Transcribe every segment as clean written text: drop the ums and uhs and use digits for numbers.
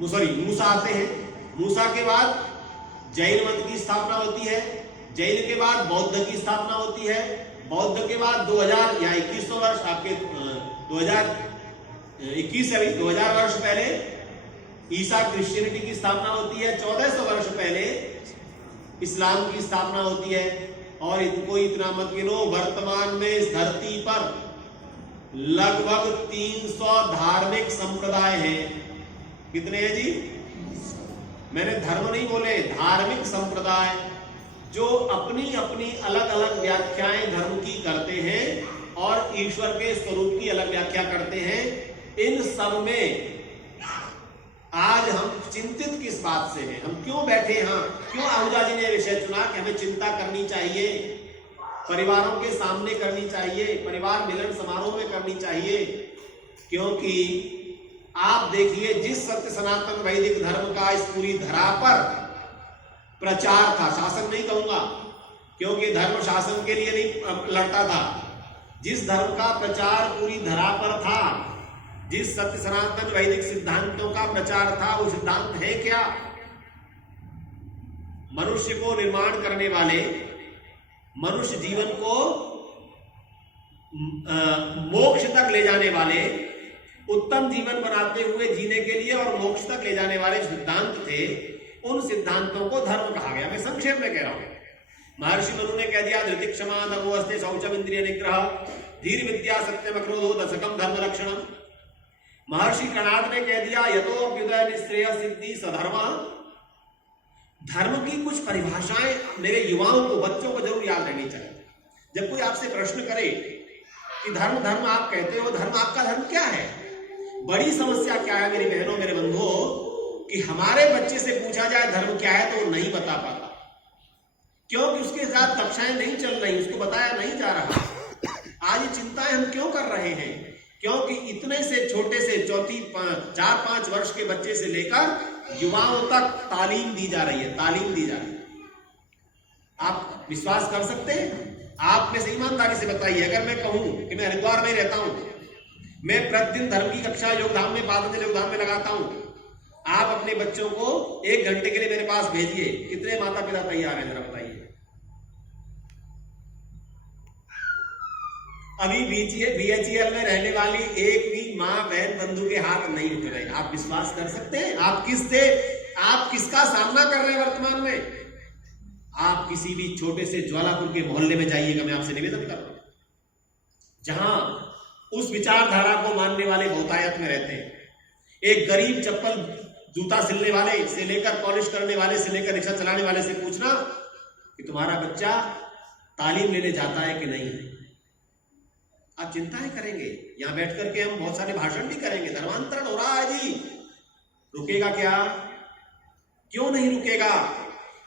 मूसा आते हैं। मूसा के बाद जैन मत की स्थापना होती है। जैन के बाद बौद्ध की स्थापना होती है। बौद्ध के बाद 2000 या 2100 वर्ष आपके 2021 अभी 2000 वर्ष पहले ईसा क्रिश्चियनिटी की स्थापना होती है। 1400 वर्ष पहले इस्लाम की स्थापना होती है। और इनको इतना मत गिनो, वर्तमान में इस धरती पर लगभग 300 धार्मिक संप्रदाय हैं। कितने हैं जी? मैंने धर्म नहीं बोले, धार्मिक संप्रदाय, जो अपनी अपनी अलग अलग व्याख्याएं धर्म की करते हैं और ईश्वर के स्वरूप की अलग व्याख्या करते हैं। इन सब में आज हम चिंतित किस बात से हैं? हम क्यों बैठे हैं? क्यों आहूजा जी ने विषय चुना कि हमें चिंता करनी चाहिए, परिवारों के सामने करनी चाहिए, परिवार मिलन समारोह में करनी चाहिए? क्योंकि आप देखिए, जिस सत्य सनातन वैदिक धर्म का इस पूरी धरा पर प्रचार था, शासन नहीं कहूंगा क्योंकि धर्म शासन के लिए नहीं लड़ता था, जिस धर्म का प्रचार पूरी धरा पर था, जिस सत्य सनातन वैदिक सिद्धांतों का प्रचार था, वो सिद्धांत है क्या? मनुष्य को निर्माण करने वाले, मनुष्य जीवन को मोक्ष तक ले जाने वाले, उत्तम जीवन बनाते हुए जीने के लिए और मोक्ष तक ले जाने वाले सिद्धांत थे, उन सिद्धांतों को धर्म कहा गया। मैं संक्षेप में कह रहा हूं। महर्षि मनु ने कह दिया धृतिक क्षमा तपो अस्ते शौचम इंद्रिय निग्रह धीर विद्या सत्यम क्रोधो दशकम धर्म लक्षणम। महर्षि कणाद ने कह दिया यतोऽभ्युदय निश्रेय सिद्धि सधर्म। धर्म की कुछ परिभाषाएं मेरे युवाओं को, बच्चों को जरूर याद रहनी चाहिए। जब कोई आपसे प्रश्न करे कि धर्म धर्म आप कहते हो, धर्म आपका धर्म क्या है? बड़ी समस्या क्या है मेरी बहनों मेरे बंधुओं, कि हमारे बच्चे से पूछा जाए धर्म क्या है तो वो नहीं बता पाता, क्योंकि उसके साथ कक्षाएं नहीं चल रही, उसको बताया नहीं जा रहा। आज ये चिंताएं हम क्यों कर रहे हैं? क्योंकि इतने से छोटे से 4-5 वर्ष के बच्चे से लेकर युवाओं तक तालीम दी जा रही है, तालीम दी जा रही है। आप विश्वास कर सकते हैं? आप में से ईमानदारी से बताइए, अगर मैं कहूं कि मैं हरिद्वार में रहता हूं, मैं प्रतिदिन धर्म की कक्षा योगधाम में, पातंजलि योगधाम में लगाता हूं, आप अपने बच्चों को 1 घंटे के लिए मेरे पास भेजिए, कितने माता पिता तैयार हैं? जरा बताइए। अभी BHEL में रहने वाली एक भी माँ बहन बंधु के हाथ नहीं उठ रहे। आप विश्वास कर सकते हैं? आप किसका सामना कर रहे हैं वर्तमान में? आप किसी भी छोटे से ज्वालापुर के मोहल्ले में जाइएगा, मैं आपसे निवेदन कर रहा हूं, जहां उस विचारधारा को मानने वाले बहुतायत में रहते हैं। एक गरीब चप्पल जूता सिलने वाले से लेकर, पॉलिश करने वाले से लेकर, रिक्शा चलाने वाले से पूछना कि तुम्हारा बच्चा तालीम लेने जाता है कि नहीं है। आप चिंताएं करेंगे, यहां बैठ करके हम बहुत सारे भाषण भी करेंगे, धर्मांतरण हो रहा है जी, रुकेगा क्या? क्यों नहीं रुकेगा?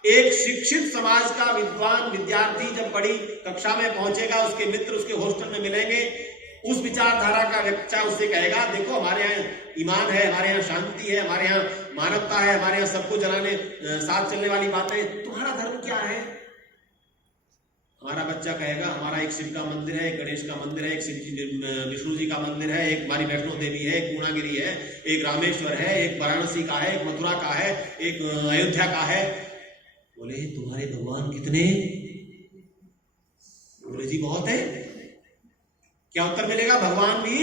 एक शिक्षित समाज का विद्वान विद्यार्थी जब बड़ी कक्षा में पहुंचेगा, उसके मित्र उसके हॉस्टल में मिलेंगे, उस विचारधारा का बच्चा उससे कहेगा देखो हमारे यहाँ ईमान है, हमारे यहाँ शांति है, हमारे यहाँ मानवता है, हमारे यहाँ सबको जलाने साथ चलने वाली बातें, तुम्हारा धर्म क्या है? हमारा बच्चा कहेगा हमारा एक शिव का मंदिर है, एक गणेश का मंदिर है, एक विष्णु जी का मंदिर है, एक हमारी वैष्णो देवी है, एक पूर्णागिरी है, एक रामेश्वर है, एक वाराणसी का है, एक मथुरा का है, एक अयोध्या का है। बोले तुम्हारे भगवान कितने? बोले जी बहुत है। क्या उत्तर मिलेगा? भगवान भी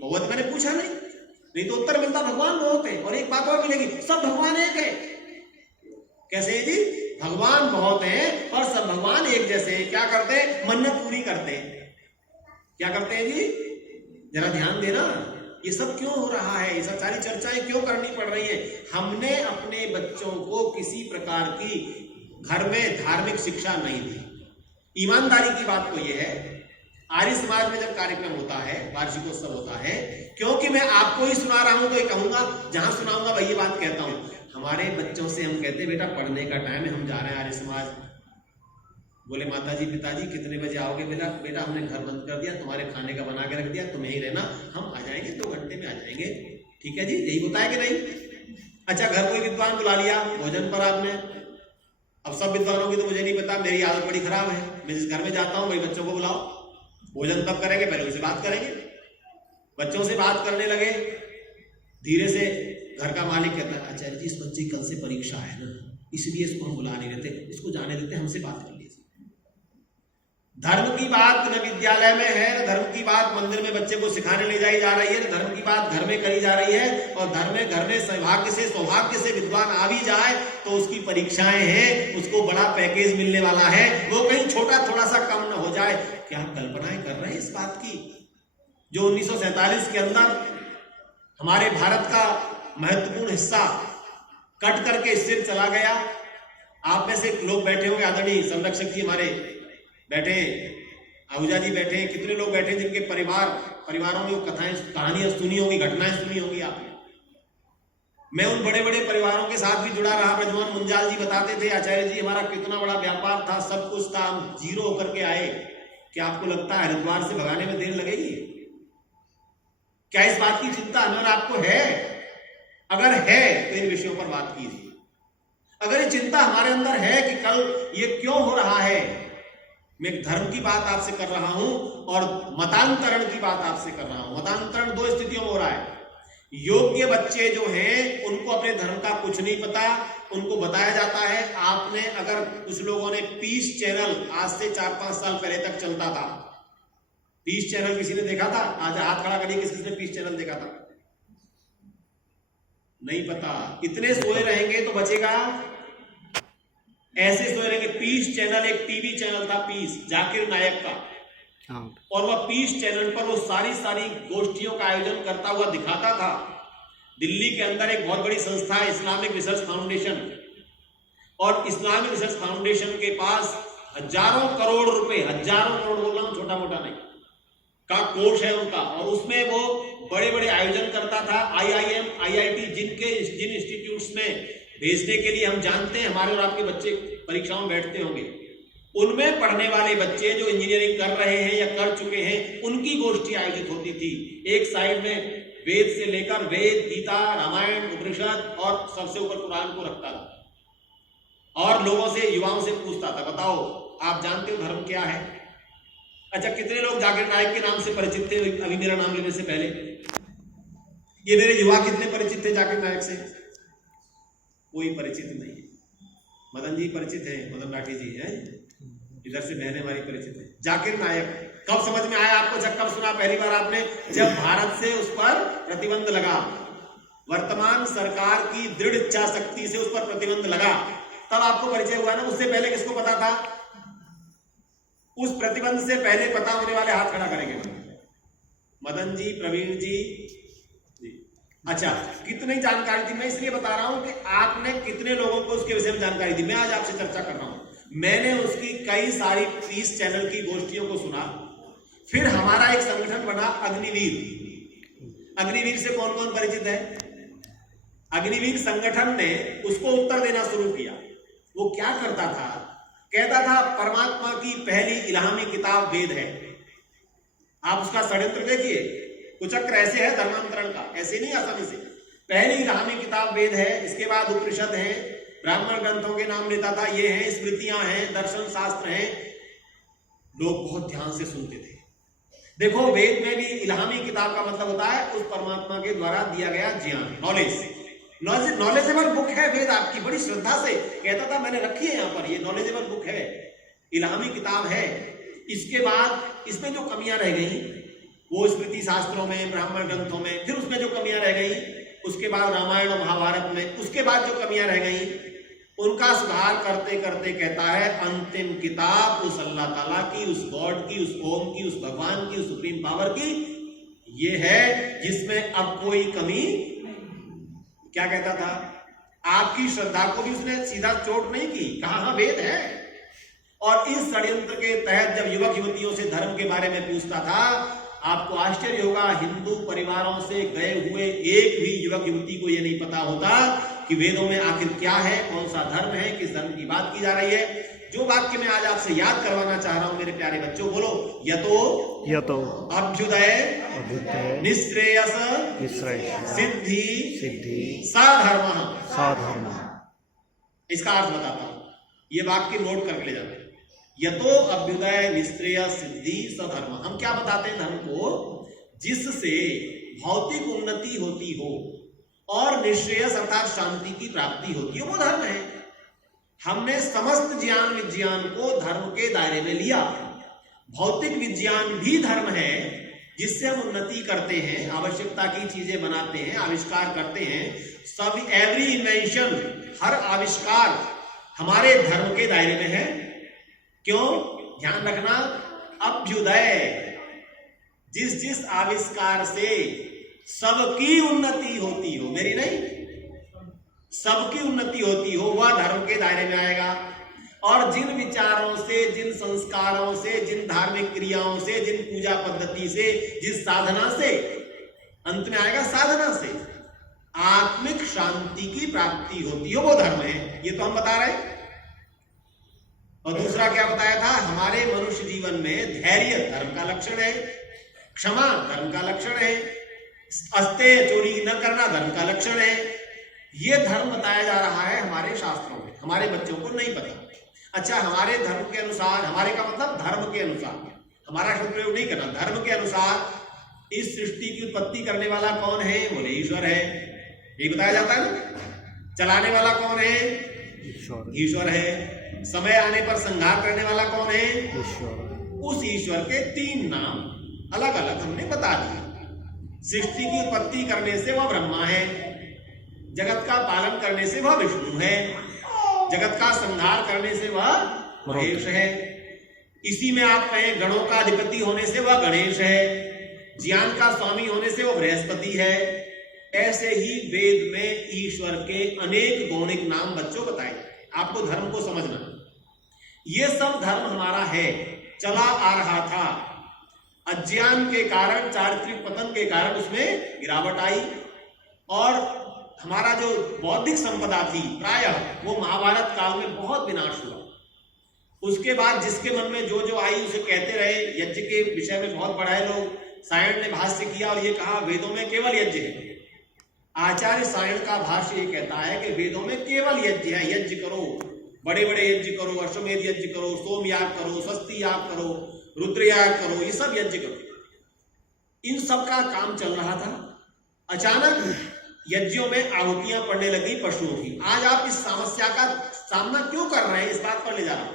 बहुत। मैंने पूछा नहीं तो उत्तर मिलता भगवान बहुत है। और एक बात और मिलेगी, सब भगवान एक है। कैसे है जी? भगवान बहुत है और सब भगवान एक जैसे हैं। क्या करते हैं? मन्नत पूरी करते हैं। क्या करते हैं जी? जरा ध्यान देना, ये सब क्यों हो रहा है? ये सब सारी चर्चाएं क्यों करनी पड़ रही है? हमने अपने बच्चों को किसी प्रकार की घर में धार्मिक शिक्षा नहीं दी। ईमानदारी की बात तो यह है, आर्य समाज में जब कार्यक्रम होता है, वार्षिकोत्सव होता है, क्योंकि मैं आपको ही सुना रहा हूं तो ये कहूंगा, जहां सुनाऊंगा वही ये बात कहता हूं। हमारे बच्चों से हम कहते बेटा पढ़ने का टाइम है, हम जा रहे हैं आर्य समाज। बोले माताजी पिताजी कितने बजे आओगे? बेटा हमने घर बंद कर दिया, तुम्हारे खाने का बना के रख दिया, तुम यहीं रहना, हम आ जाएंगे 2 घंटे में आ जाएंगे। ठीक है जी, यही बताया कि नहीं? अच्छा, घर कोई विद्वान बुला लिया भोजन पर आपने। अब सब विद्वानों की तो मुझे नहीं पता, मेरी आदत बड़ी खराब है, मैं जिस घर में जाता हूं वही बच्चों को बुलाओ। भोजन तब करेंगे, पहले उनसे बात करेंगे। बच्चों से बात करने लगे, धीरे से घर का मालिक कहता है आचार्य जी इस बच्चे की कल से परीक्षा है ना, इसलिए इसको हम बुला नहीं देते, इसको जाने देते, हमसे बात कर लीजिए। धर्म की बात न विद्यालय में है, न धर्म की बात मंदिर में बच्चे को सिखाने ले जाई जा रही है, न धर्म की बात घर में करी जा रही है। और घर में सौभाग्य से विद्वान आ भी जाए तो उसकी परीक्षाएं हैं, उसको बड़ा पैकेज मिलने वाला है, वो कहीं छोटा थोड़ा सा कम न हो जाए। क्या हम कल्पनाएं कर रहे हैं इस बात की? जो 1947 के अंदर हमारे भारत का महत्वपूर्ण हिस्सा कट करके स्थिर चला गया। आप में से लोग बैठे होंगे, आदरणीय संरक्षक जी हमारे बैठे, आहूजा जी बैठे, कितने लोग बैठे जिनके परिवारों में वो कहानियां सुनी होंगी, घटनाएं सुनी होंगी आपने। मैं उन बड़े बड़े परिवारों के साथ भी जुड़ा रहा। ब्रजमोहन मुंजाल जी बताते थे आचार्य जी हमारा कितना बड़ा व्यापार था, सब कुछ था, हम जीरो होकर के आए। क्या आपको लगता है हरिद्वार से भगाने में देर लगेगी? क्या इस बात की चिंता अगर आपको है? अगर है तो इन विषयों पर बात कीजिए। अगर ये चिंता हमारे अंदर है कि कल ये क्यों हो रहा है, मैं धर्म की बात आपसे कर रहा हूं और मतांतरण की बात आपसे कर रहा हूं। मतांतरण दो स्थितियों में हो रहा है। योग्य बच्चे जो हैं उनको अपने धर्म का कुछ नहीं पता, उनको बताया जाता है। आपने अगर कुछ लोगों ने पीस चैनल आज से 4-5 साल पहले तक चलता था, पीस चैनल किसी ने देखा था? आज हाथ खड़ा करिए किसने पीस चैनल देखा था? नहीं पता। इतने सोए रहेंगे तो बचेगा? ऐसे सोए रहेंगे। पीस चैनल एक टीवी चैनल था, पीस जाकिर नायक का, और वह पीस चैनल पर वो सारी गोष्ठियों का आयोजन करता हुआ दिखाता था। दिल्ली के अंदर एक बहुत बड़ी संस्था है इस्लामिक रिसर्च फाउंडेशन, और इस्लामिक रिसर्च फाउंडेशन के पास हजारों करोड़ रुपए, हजारों करोड़ बोल रहा हूं, छोटा मोटा नहीं, का कोष है उनका, और उसमें वो बड़े बड़े आयोजन करता था। IIM, IIT जिन इंस्टीट्यूट्स में भेजने के लिए हम जानते हैं हमारे और आपके बच्चे परीक्षाओं में बैठते होंगे, उनमें पढ़ने वाले बच्चे जो इंजीनियरिंग कर रहे हैं या कर चुके हैं, उनकी गोष्ठी आयोजित होती थी। एक साइड में वेद से लेकर वेद, गीता, रामायण, उपनिषद और सबसे ऊपर कुरान को रखता था और लोगों से, युवाओं से पूछता था बताओ आप जानते हो धर्म क्या है? अच्छा, कितने लोग जाकिर नायक के नाम से परिचित थे अभी मेरा नाम लेने से पहले? ये मेरे युवा कितने परिचित थे जाकिर नायक से? कोई परिचित नहीं है। मदन जी परिचित है, मदन राठी जी है, इधर से बहने हमारी परिचित है। जाकिर नायक कब समझ में आया आपको? जब कब सुना पहली बार आपने? जब भारत से उस पर प्रतिबंध लगा, वर्तमान सरकार की दृढ़ इच्छा शक्ति से उस पर प्रतिबंध लगा, तब आपको परिचय हुआ ना। उससे पहले किसको पता था? उस प्रतिबंध से पहले पता होने वाले हाथ खड़ा करेंगे। मदन जी, प्रवीण जी। अच्छा, कितनी जानकारी थी? मैं इसलिए बता रहा हूं कि आपने कितने लोगों को उसके विषय में जानकारी दी। मैं आज आपसे चर्चा कर रहा हूं। मैंने उसकी कई सारी पीस चैनल की गोष्ठियों को सुना। फिर हमारा एक संगठन बना अग्निवीर। अग्निवीर से कौन कौन परिचित है? अग्निवीर संगठन ने उसको उत्तर देना शुरू किया। वो क्या करता था? कहता था परमात्मा की पहली इल्हामी किताब वेद है। आप उसका षड्यंत्र देखिए, कुचक्र ऐसे है धर्मांतरण का, ऐसे नहीं आसानी से। पहली इल्हामी किताब वेद है, इसके बाद उपनिषद है, ब्राह्मण ग्रंथों के नाम लेता था, ये हैं, स्मृतियां हैं, दर्शन शास्त्र हैं। लोग बहुत ध्यान से सुनते थे। देखो, वेद में भी इल्हामी किताब का मतलब होता है उस परमात्मा के द्वारा दिया गया ज्ञान, नॉलेजेबल बुक है वेद। आपकी बड़ी श्रद्धा से कहता था, मैंने रखी है यहाँ पर, ये नॉलेजेबल बुक है, इल्हामी किताब है। इसके बाद इसमें जो कमियां रह गई वो स्मृति शास्त्रों में, ब्राह्मण ग्रंथों में, फिर उसमें जो कमियां रह गई उसके बाद रामायण और महाभारत में, उसके बाद जो कमियां रह गई उनका सुधार करते करते कहता है अंतिम किताब उस अल्लाह ताला की, उस गॉड की, उस ओम की, उस भगवान की, उस सुप्रीम पावर की ये है जिसमें अब कोई कमी। क्या कहता था? आपकी श्रद्धा को भी उसने सीधा चोट नहीं की, कहा हाँ वेद है। और इस षड्यंत्र के तहत जब युवक युवतियों से धर्म के बारे में पूछता था, आपको आश्चर्य होगा, हिंदू परिवारों से गए हुए एक भी युवक युवती को यह नहीं पता होता कि वेदों में आखिर क्या है, कौन सा धर्म है, किस धर्म की बात की जा रही है। जो वाक्य मैं आज आपसे याद करवाना चाह रहा हूं मेरे प्यारे बच्चों, बोलो, यतो अभ्युदय निश्रेयस सिद्धि साधर्म। इसका अर्थ बताता हूं, ये वाक्य नोट करके ले जाते हैं। यतो अभ्युदय निश्रेय सिद्धि सधर्म। हम क्या बताते हैं धर्म को? जिससे भौतिक उन्नति होती हो और निश्रेयस अर्थात शांति की प्राप्ति होती है, वो धर्म है। हमने समस्त ज्ञान विज्ञान को धर्म के दायरे में लिया। भौतिक विज्ञान भी धर्म है, जिससे हम उन्नति करते हैं, आवश्यकता की चीजें बनाते हैं, आविष्कार करते हैं। सब एवरी इन्वेंशन, हर आविष्कार हमारे धर्म के दायरे में है। क्यों? ध्यान रखना, अभ्युदय, जिस जिस आविष्कार से सबकी उन्नति होती हो, मेरी नहीं, सबकी उन्नति होती हो, वह धर्म के दायरे में आएगा। और जिन विचारों से, जिन संस्कारों से, जिन धार्मिक क्रियाओं से, जिन पूजा पद्धति से, जिस साधना से, अंत में आएगा साधना से आत्मिक शांति की प्राप्ति होती हो, वो धर्म है। ये तो हम बता रहे हैं। और दूसरा क्या बताया था? हमारे मनुष्य जीवन में धैर्य धर्म का लक्षण है, क्षमा धर्म का लक्षण है, अस्तेय चोरी न करना धर्म का लक्षण है। ये धर्म बताया जा रहा है हमारे शास्त्रों में, हमारे बच्चों को नहीं पता। अच्छा, हमारे धर्म के अनुसार, हमारे का मतलब धर्म के अनुसार, हमारा शब्द प्रयोग नहीं करना, धर्म के अनुसार इस सृष्टि की उत्पत्ति करने वाला कौन है? बोले ईश्वर है। ये बताया जाता है ना। चलाने वाला कौन है? ईश्वर है। समय आने पर संहार करने वाला कौन है? ईश्वर। उस ईश्वर के 3 नाम अलग अलग हमने बता दिए। सृष्टि की उत्पत्ति करने से वह ब्रह्मा है, जगत का पालन करने से वह विष्णु है, जगत का संहार करने से वह महेश है। इसी में आप कहें गणों का अधिपति होने से वह गणेश है, ज्ञान का स्वामी होने से वह बृहस्पति है। ऐसे ही वेद में ईश्वर के अनेक गौणिक नाम बच्चों बताए जाते। आपको धर्म को समझना, ये सब धर्म हमारा है, चला आ रहा था। अज्ञान के कारण, चारित्रिक पतन के कारण उसमें गिरावट आई, और हमारा जो बौद्धिक संपदा थी प्रायः वो महाभारत काल में बहुत विनाश हुआ। उसके बाद जिसके मन में जो जो आई उसे कहते रहे। यज्ञ के विषय में बहुत पढ़ाए लोग, सायण ने भाष्य किया और ये कहा वेदों में केवल यज्ञ है। आचार्य सायण का भाष्य ये कहता है कि वेदों में केवल यज्ञ है। यज्ञ करो, बड़े बड़े यज्ञ करो, अश्वमेध यज्ञ करो, सोमयाग करो, स्वस्ति याग करो, रुद्रयाग करो, ये सब यज्ञ करो। इन सब का काम चल रहा था। अचानक यज्ञों में आहुतियां पड़ने लगी पशुओं की। आज आप इस समस्या का सामना क्यों कर रहे हैं, इस बात पर ले जा रहा हूं।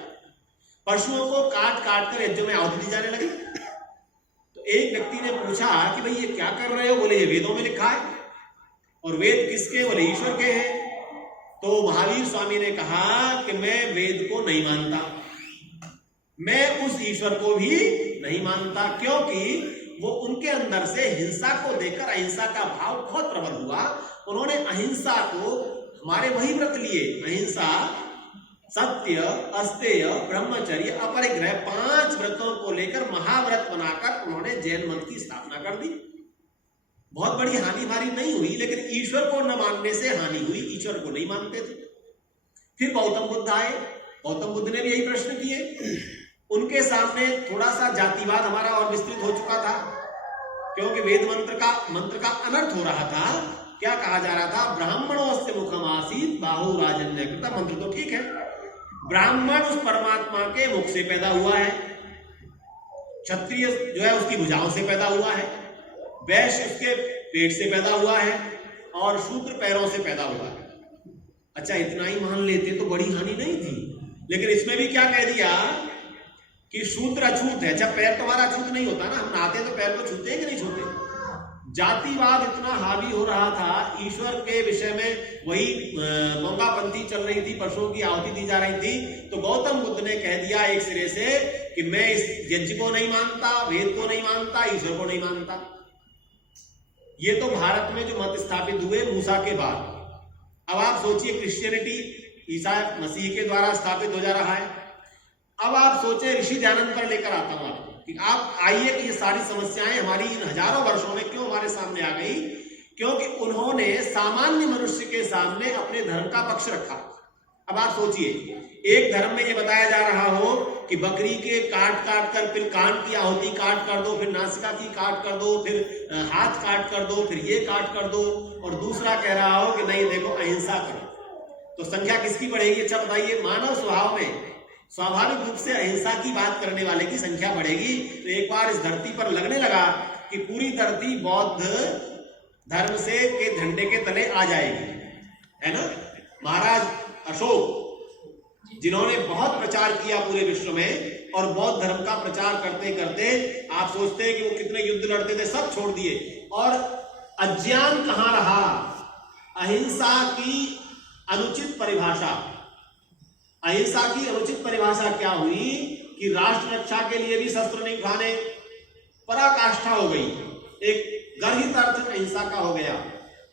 पशुओं को काट काट कर यज्ञों में आहुति दी जाने लगी। तो एक व्यक्ति ने पूछा कि भाई ये क्या कर रहे हो? बोले ये वेदों में लिखा है। और वेद किसके? बोले ईश्वर के हैं। तो महावीर स्वामी ने कहा कि मैं वेद को नहीं मानता, मैं उस ईश्वर को भी नहीं मानता, क्योंकि वो उनके अंदर से हिंसा को देखकर अहिंसा का भाव बहुत प्रबल हुआ। उन्होंने अहिंसा को, हमारे वही व्रत लिए, अहिंसा, सत्य, अस्तेय, ब्रह्मचर्य, अपरिग्रह, 5 व्रतों को लेकर महाव्रत बनाकर उन्होंने जैन मत की स्थापना कर दी। बहुत बड़ी हानि हमारी नहीं हुई, लेकिन ईश्वर को न मानने से हानि हुई। ईश्वर को नहीं मानते थे। फिर गौतम बुद्ध आए। गौतम बुद्ध ने भी यही प्रश्न किए। उनके सामने थोड़ा सा जातिवाद हमारा और विस्तृत हो चुका था, क्योंकि वेद मंत्र का अनर्थ हो रहा था। क्या कहा जा रहा था? ब्राह्मणोस्य मुखम आसीत बाहु राजन्य कृता। मंत्र तो ठीक है, ब्राह्मण उस परमात्मा के मुख से पैदा हुआ है, क्षत्रिय जो है उसकी भुजाओं से पैदा हुआ है, वैश्य उसके पेट से पैदा हुआ है, और शूद्र पैरों से पैदा हुआ है। अच्छा, इतना ही मान लेते तो बड़ी हानि नहीं थी। लेकिन इसमें भी क्या कह दिया कि शूद्र अछूत है। जब पैर तुम्हारा अछूत नहीं होता ना, हम नहाते तो पैर को छूते हैं कि नहीं छूते। जातिवाद इतना हावी हो रहा था ईश्वर के विषय में, वही गंगापंथी चल रही थी, पशुओं की आहुति दी जा रही थी। तो गौतम बुद्ध ने कह दिया एक सिरे से कि मैं इस यज्ञ को नहीं मानता, वेद को नहीं मानता, ईश्वर को नहीं मानता। ये तो भारत में जो मत स्थापित हुए मूसा के बाद। अब आप सोचिए, क्रिश्चियनिटी ईसा मसीह के द्वारा स्थापित हो जा रहा है। अब आप सोचे, ऋषि दयानंद पर लेकर आता हूं आपको कि आप आइए कि ये सारी समस्याएं हमारी इन हजारों वर्षों में क्यों हमारे सामने आ गई। क्योंकि उन्होंने सामान्य मनुष्य के सामने अपने धर्म का पक्ष रखा। अब आप सोचिए, एक धर्म में ये बताया जा रहा हो कि बकरी के काट काट कर, फिर कान की आहुति काट कर दो, फिर नासिका की काट कर दो, फिर हाथ काट कर दो, फिर ये काट कर दो, और दूसरा कह रहा हो कि नहीं देखो अहिंसा करो। तो संख्या किसकी बढ़ेगी? अच्छा बताइए। मानव स्वभाव में स्वाभाविक रूप से अहिंसा की बात करने वाले की संख्या बढ़ेगी। तो एक बार इस धरती पर लगने लगा कि पूरी धरती बौद्ध धर्म से के झंडे के तले आ जाएगी, है ना। महाराज अशोक जिन्होंने बहुत प्रचार किया पूरे विश्व में और बौद्ध धर्म का प्रचार करते करते आप सोचते हैं कि वो कितने युद्ध लड़ते थे, सब छोड़ दिए और अज्ञान कहां रहा। अहिंसा की अनुचित परिभाषा, अहिंसा की अनुचित परिभाषा क्या हुई कि राष्ट्र रक्षा के लिए भी शस्त्र नहीं उठाने, पराकाष्ठा हो गई, एक गर्हित अर्थ अहिंसा का हो गया।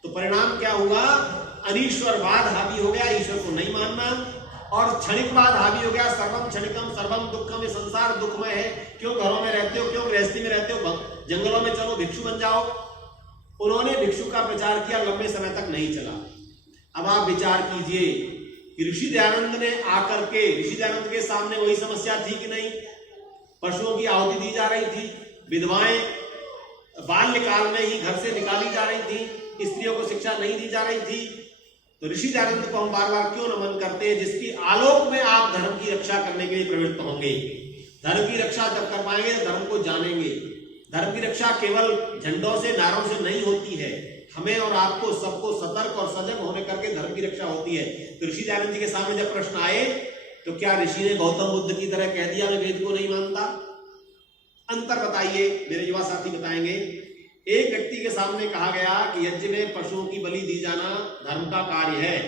तो परिणाम क्या हुआ, अनीश्वरवाद हावी हो गया, ईश्वर को नहीं मानना, और क्षणिकवाद हावी हो गया, सर्वम क्षणिकम सर्वम दुखम, ये संसार दुखमय है, क्यों घरों में रहते हो, क्यों गृहस्थी में रहते हो, जंगलों में चलो भिक्षु बन जाओ। उन्होंने भिक्षु का प्रचार किया, लंबे समय तक नहीं चला। अब आप विचार कीजिए कि ऋषि दयानंद ने आकर के, ऋषि दयानंद के सामने वही समस्या थी कि नहीं, पशुओं की आहुति दी जा रही थी, विधवाएं बाल्यकाल में ही घर से निकाली जा रही थी, स्त्रियों को शिक्षा नहीं दी जा रही थी। तो ऋषि दयानंद को हम बार बार क्यों नमन करते हैं, जिसकी आलोक में आप धर्म की रक्षा करने के लिए प्रवृत्त होंगे। धर्म की रक्षा जब कर पाएंगे धर्म को जानेंगे। धर्म की रक्षा केवल झंडों से, नारों से नहीं होती है, हमें और आपको सबको सतर्क और सजग होने करके धर्म की रक्षा होती है। तो ऋषि दयानंद जी के सामने जब प्रश्न आए तो क्या ऋषि ने गौतम बुद्ध की तरह कह दिया मैं वेद को नहीं मानता? अंतर बताइए, मेरे युवा साथी बताएंगे। एक व्यक्ति के सामने कहा गया कि यज्ञ में पशुओं की बलि दी जाना धर्म का कार्य है,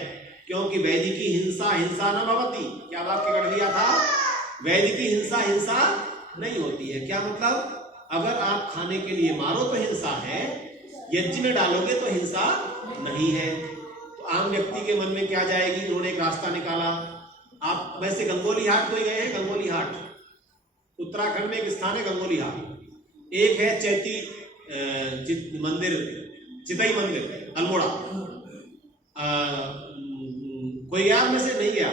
क्योंकि वैदिकी हिंसा हिंसा न भवति। क्या वाक्य कर दिया था? वैदिकी हिंसा हिंसा नहीं होती है। क्या मतलब? अगर आप खाने के लिए मारो तो हिंसा है, यज्ञ में डालोगे तो हिंसा नहीं है। तो आम व्यक्ति के मन में क्या जाएगी? उन्होंने एक रास्ता निकाला। आप वैसे गंगोली हाट कोई गए हैं? गंगोली हाट उत्तराखंड में एक स्थान है, गंगोली हाट। एक है चैती मंदिर, चितई मंदिर अल्मोड़ा। कोई गया में से? नहीं गया।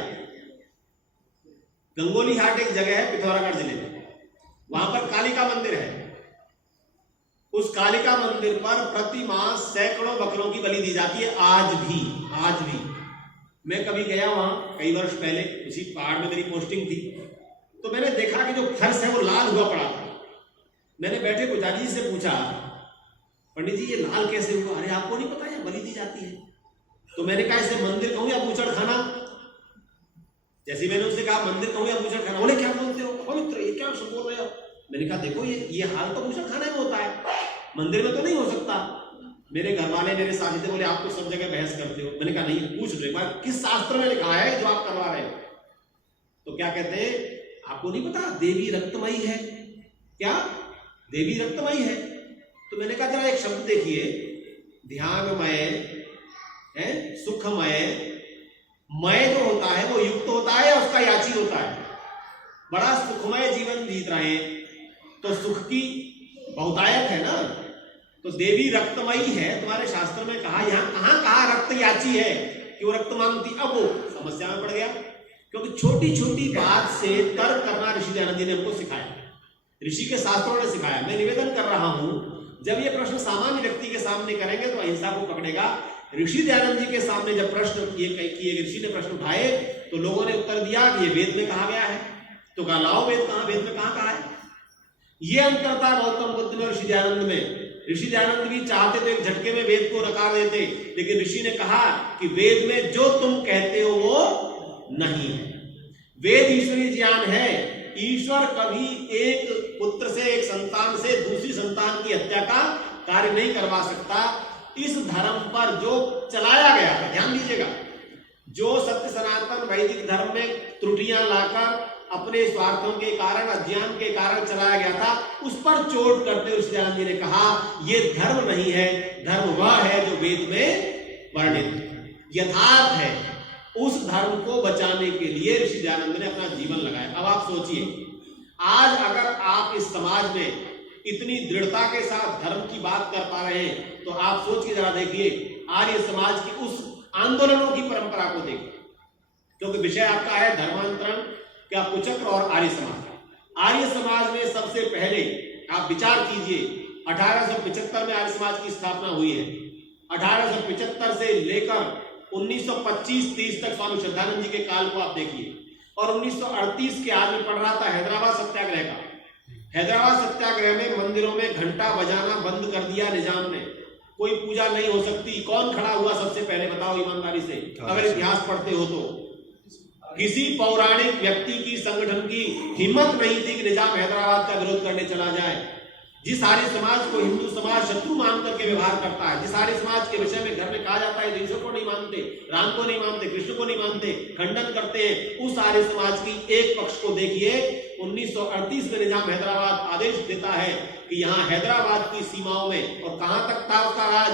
गंगोली हाट एक जगह है पिथौरागढ़ जिले में, वहां पर कालिका मंदिर है। उस कालिका मंदिर पर प्रति माह सैकड़ों बकरों की बलि दी जाती है, आज भी। आज भी मैं कभी गया वहां कई वर्ष पहले, उसी पहाड़ में मेरी पोस्टिंग थी, तो मैंने देखा कि जो फर्श है वो लाल हुआ पड़ा था। मैंने बैठे पुजारी से पूछा, पंडित जी ये लाल कैसे हुआ? अरे आपको नहीं पता, ये बलि दी जाती है। तो मैंने कहा इसे मंदिर कहूं या बूचड़ खाना? जैसे मैंने उससे कहा मंदिर कहूं या बूचड़ खाना, बोले क्या बोलते हो पवित्र, ये क्या सब बोल रहे हो? मैंने कहा देखो ये हाल तो बूचड़ खाने में होता है, मंदिर में तो नहीं हो सकता। मेरे घर वाले मेरे साथी थे, बोले आप तो सब जगह बहस करते हो। मैंने कहा नहीं, पूछ रहे बात किस शास्त्र में लिखा है जो आप करवा रहे हो? तो क्या कहते हैं, आपको नहीं पता देवी रक्तमयी है। क्या? देवी रक्तमयी है। तो मैंने कहा जरा एक शब्द देखिए, ध्यानमय है, सुखमय। मय जो होता है वो युक्त होता है या उसका याची होता है? बड़ा सुखमय जीवन जीत रहे हैं तो सुख की बहुतायत है ना। तो देवी रक्तमयी है, तुम्हारे शास्त्र में कहा, यहां कहां कहा रक्त याची है कि वो रक्त मांगती? अब वो समस्या में पड़ गया, क्योंकि छोटी छोटी बात से तर्क करना ऋषि दयानंद जी ने हमको सिखाया, ऋषि के शास्त्रों ने सिखाया। मैं निवेदन कर रहा हूं, जब ये प्रश्न सामान्य व्यक्ति के सामने करेंगे तो अहिंसा को पकड़ेगा। ऋषि दयानंद जी के सामने जब प्रश्न किए, ऋषि ने प्रश्न उठाए तो लोगों ने उत्तर दिया कि ये वेद में कहा गया है। तो कहा लाओ वेद कहां, वेद में कहा है? ये अंतर था गौतम बुद्ध में और ऋषि दयानंद में। ऋषि दयानंद भी चाहते तो एक झटके में वेद को नकार देते, लेकिन ऋषि ने कहा कि वेद में जो तुम कहते हो वो नहीं है। वेद ईश्वरीय ज्ञान है। ईश्वर कभी एक पुत्र से, एक संतान से दूसरी संतान की हत्या का कार्य नहीं करवा सकता। इस धर्म पर जो चलाया गया था, ध्यान दीजिएगा, जो सत्य सनातन वैदिक धर्म में त्रुटियां लाकर अपने स्वार्थों के कारण, अज्ञान के कारण चलाया गया था, उस पर चोट करते हुए दयानंद जी ने कहा ये धर्म नहीं है, धर्म वह है जो वेद में वर्णित यथार्थ है। उस धर्म को बचाने के लिए ऋषि दयानंद ने अपना जीवन लगाया। अब आप सोचिए, आज अगर आप इस समाज में इतनी दृढ़ता के साथ धर्म की बात कर पा रहे हैं, तो आप सोच के जरा देखिए आर्य समाज की उस आंदोलनों की परंपरा को देखिए, क्योंकि विषय आपका है धर्मांतरण क्या कुचक्र और आर्य समाज। आर्य समाज में सबसे पहले आप विचार कीजिए, 1875 में आर्य समाज की स्थापना हुई है। 1875 से लेकर 1925-30 तक स्वामी श्रद्धानंद जी के काल को आप देखिए, और 1938 के आज में पढ़ रहा था हैदराबाद सत्याग्रह का। हैदराबाद सत्याग्रह में मंदिरों में घंटा बजाना बंद कर दिया निजाम ने। कोई पूजा नहीं हो सकती। कौन खड़ा हुआ सबसे पहले, बताओ ईमानदारी से, अगर इतिहास पढ़ते हो तो? किसी पौराणिक व्यक्ति की, संगठन की हिम्मत नहीं थी कि निजाम हैदराबाद का विरोध करने चला जाए। जिस आर्य समाज को हिंदू समाज शत्रु मान करके व्यवहार करता है, जिस आर्य समाज के विषय में घर में कहा जाता है ईश्वर को नहीं मानते, राम को नहीं मानते, कृष्ण को नहीं मानते, खंडन करते हैं, उस आर्य समाज की एक पक्ष को देखिए 1938 में निजाम हैदराबाद आदेश देता है कि यहां हैदराबाद की सीमाओं में, और कहां तक था उसका राज,